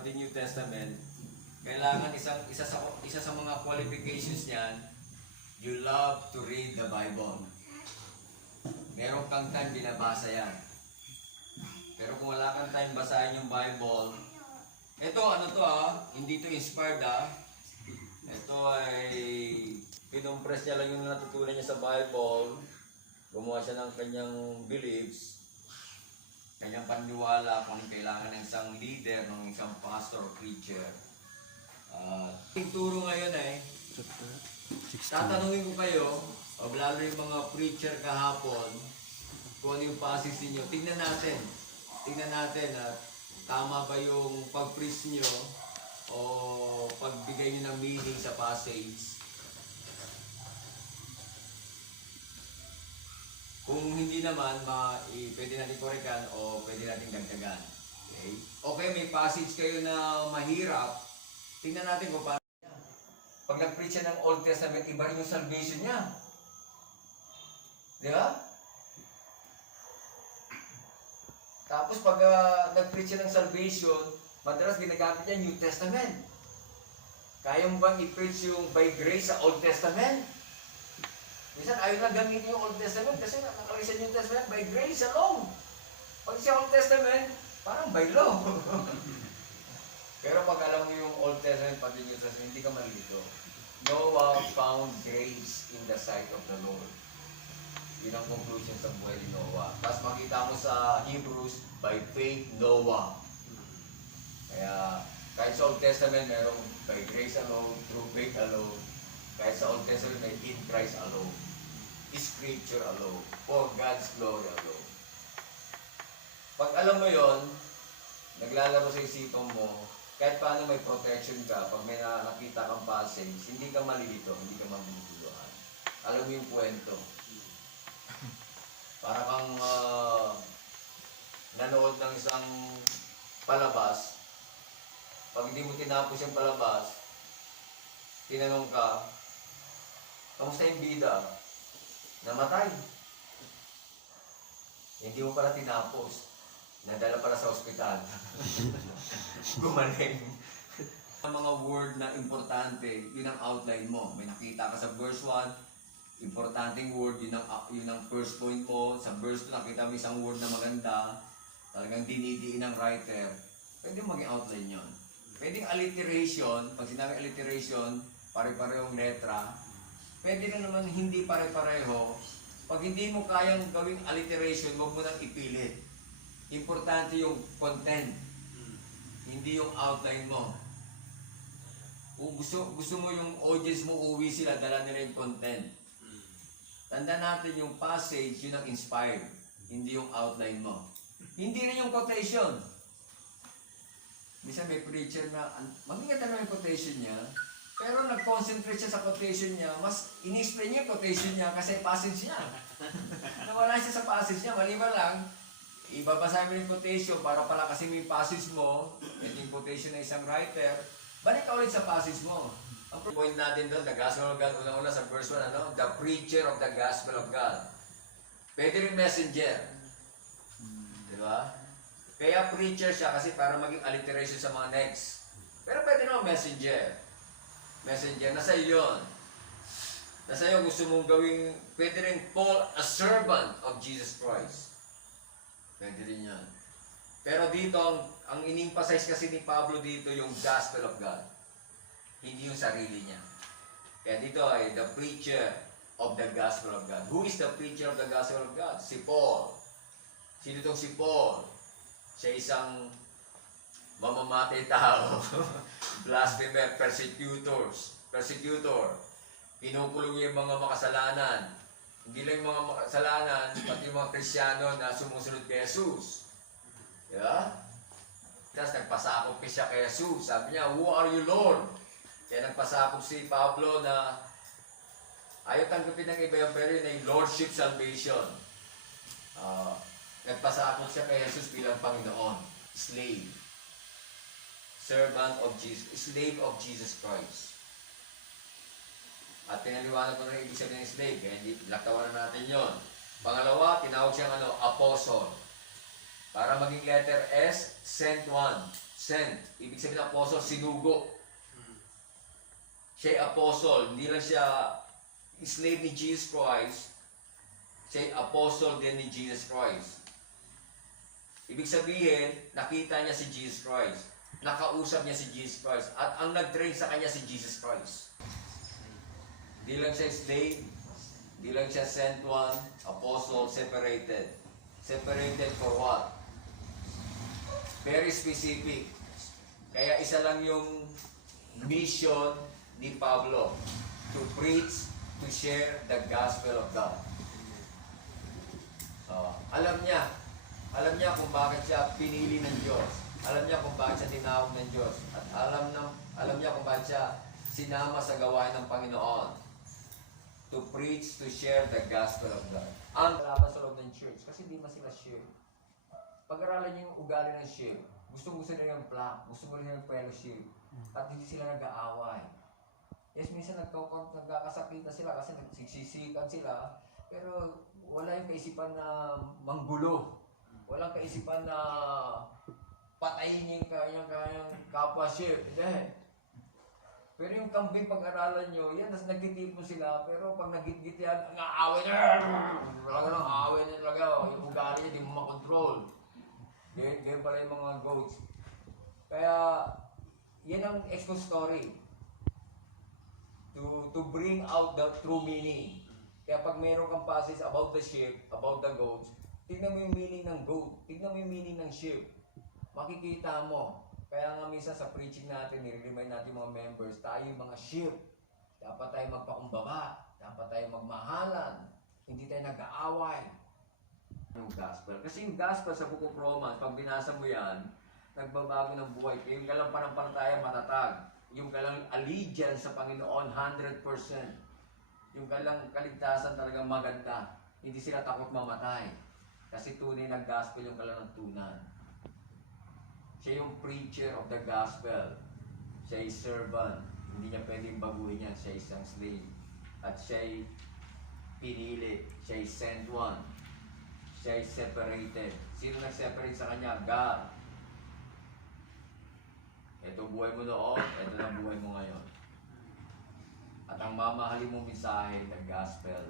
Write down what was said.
pati New Testament, kailangan isa sa mga qualifications niyan, you love to read the Bible. Meron kang time binabasa yan. Pero kung wala kang time basahin yung Bible, ito ano to hindi to inspired Ito ay pinompress niya lang yung natutunan niya sa Bible. Gumawa siya ng kanyang beliefs, kanyang paniniwala kung kailangan ng isang leader, ng isang pastor or preacher. Turo ngayon tatanungin ko kayo, o lalo yung mga preacher kahapon, kung ano yung passage ninyo. Tingnan natin at tama ba yung pag-preach nyo o pagbigay nyo ng meaning sa passage. Kung hindi naman, pwede natin korekan o pwede natin dagdagan. Okay, may passage kayo na mahirap, tingnan natin kung paano. Pag nag-preach siya ng Old Testament, iba rin yung salvation niya. Di ba? Tapos pag nag-preach siya ng salvation, madalas ginagamit niya New Testament. Kaya mo bang i-preach yung by grace sa Old Testament? Minsan ayaw na gamitin yung Old Testament kasi nakalagay sa New Testament by grace alone. Pag sa Old Testament, parang by law. Pero pag alam mo yung Old Testament pati New Testament, hindi ka malilito. Noah found grace in the sight of the Lord. Yun ang conclusion sa buhay ni Noah. Tapos makita mo sa Hebrews, by faith Noah. Kaya kahit sa Old Testament, merong by grace alone, through faith alone. Kahit sa Old Testament, may in Christ alone. Scripture alone. For God's glory alone. Pag alam mo yon, naglalaro sa isipan mo, kahit paano may protection ka, pag may nakita kang passage, hindi ka malilito, hindi ka maguguluhan. Alam mo yung kwento. Para kang nanood ng isang palabas, pag hindi mo tinapos yung palabas, tinanong ka, kamusta yung bida? Namatay. Hindi mo pala tinapos. Nadala pala sa ospital. Gumaling. Ang mga word na importante, yun ang outline mo. May nakita ka sa verse 1, importanteng word, yun ang first point mo. Sa verse 2, nakita mo isang word na maganda, talagang dinidiin ng writer. Pwede maging outline yun. Pwedeng alliteration, pag sinabing alliteration, pare-parehong letra. Pwede na naman hindi pare-pareho. Pag hindi mo kayang gawing alliteration, huwag mo nang ipilit. Importante yung content, hindi yung outline mo. Kung gusto mo yung audience mo, uwi sila, dala nila yung content. Tandaan natin yung passage, yun ang inspired, hindi yung outline mo. Hindi rin yung quotation. Minsan may preacher na, magiganda na yung quotation niya, pero nag-concentrate siya sa quotation niya, mas in-explain niya yung quotation niya kasi passage niya. Nawala siya sa passage niya, maliban lang, ibabasa mo yung quotation para pala kasi may passage mo, yung quotation ng isang writer, balik ka ulit sa passage mo. Ang point natin doon, the gospel of God, unang-una sa verse 1, the preacher of the gospel of God. Pwede rin messenger. Diba? Kaya preacher siya kasi para maging alliteration sa mga next. Pero pwede naman messenger. Messenger, nasa yun. Nasa iyo gusto mong gawing, pwede rin Paul, a servant of Jesus Christ. Pwede rin yan. Pero dito, ang in-emphasize kasi ni Pablo dito yung gospel of God. Hindi yung sarili niya. Kaya dito ay the preacher of the gospel of God. Who is the preacher of the gospel of God? Si Paul. Sino itong si Paul? Siya isang mamamatay tao. Blasphemer, persecutor. Pinukulong niya yung mga makasalanan. Hindi lang yung mga makasalanan, pati yung mga Kristyano na sumusunod kay Jesus. Diba? Tapos nagpasakop siya kay Jesus. Sabi niya, "Who are you, Lord?" Kaya nagpasakop si Pablo na ayaw tanggapin ng iba yung pero yun ay Lordship Salvation. Nagpasakop siya kay Jesus bilang Panginoon. Slave. Servant of Jesus. Slave of Jesus Christ. At pinaliwanag ko na ibig sabihin ng slave, kaya hindi laktawan na natin yon. Pangalawa, tinawag siyang apostle. Para maging letter S, sent one. Sent. Ibig sabihin ng apostle, sinugo. Siya'y apostle. Hindi lang siya slave ni Jesus Christ. Siya'y apostle din ni Jesus Christ. Ibig sabihin, nakita niya si Jesus Christ. Nakausap niya si Jesus Christ. At ang nag-train sa kanya si Jesus Christ. Hindi lang siya slave. Hindi lang siya sent one. Apostle, separated. Separated for what? Very specific. Kaya isa lang yung mission ni Pablo. To preach, to share the gospel of God. Alam niya kung bakit siya pinili ng Diyos. Alam niya kung bakit siya tinawag ng Diyos. At alam niya kung bakit siya sinama sa gawain ng Panginoon. To preach, to share the gospel of God. Ang kalaban sa loob ng church, kasi hindi man sila share. Pag-aralan niyo yung ugali ng share, gusto nila yung flock, gusto nila yung fellowship, at hindi sila nag-aaway. Yes, minsan nagkakasakitan sila kasi nagsisisikan sila, pero wala yung kaisipan na manggulo. Walang kaisipan na patayin yung kanyang kapwa-share. Hindi. Pero yung kambing pag-aralan nyo, yan, nas nagtitipon sila, pero pag nagitgit yan, ang-aaway na, talaga nang aaway na talaga, yung ugali niya, di mo makontrol. Ganyan pala yung mga goats. Kaya, yan ang expose story. To bring out the true meaning. Kaya pag mayroon kang passage about the sheep, about the goats, tignan mo yung meaning ng goat, tignan mo yung meaning ng sheep. Makikita mo. Kaya nga minsan sa preaching natin, nire-remind natin mga members, tayo yung mga sheep. Dapat tayo magpakumbaba, dapat tayo magmahalan, hindi tayo nag-aaway. Yung gospel. Kasi yung gospel sa Book of Romans, pag binasa mo yan, nagbabago ng buhay. Yung galang panampalataya matatag. Yung galang allegiance sa Panginoon, 100%. Yung galang kaligtasan talagang maganda. Hindi sila takot mamatay. Kasi tunay ng gospel yung galang ng tunan. Siya yung preacher of the gospel. Siya yung servant. Hindi niya pwedeng baguhin yan. Siya isang slave. At siya yung pinili. Siya yung sent one. Siya yung separated. Sino nag-separate sa kanya? God. Ito buhay mo noon, ito na buhay mo ngayon. At ang mamahalin mong mensahe ng gospel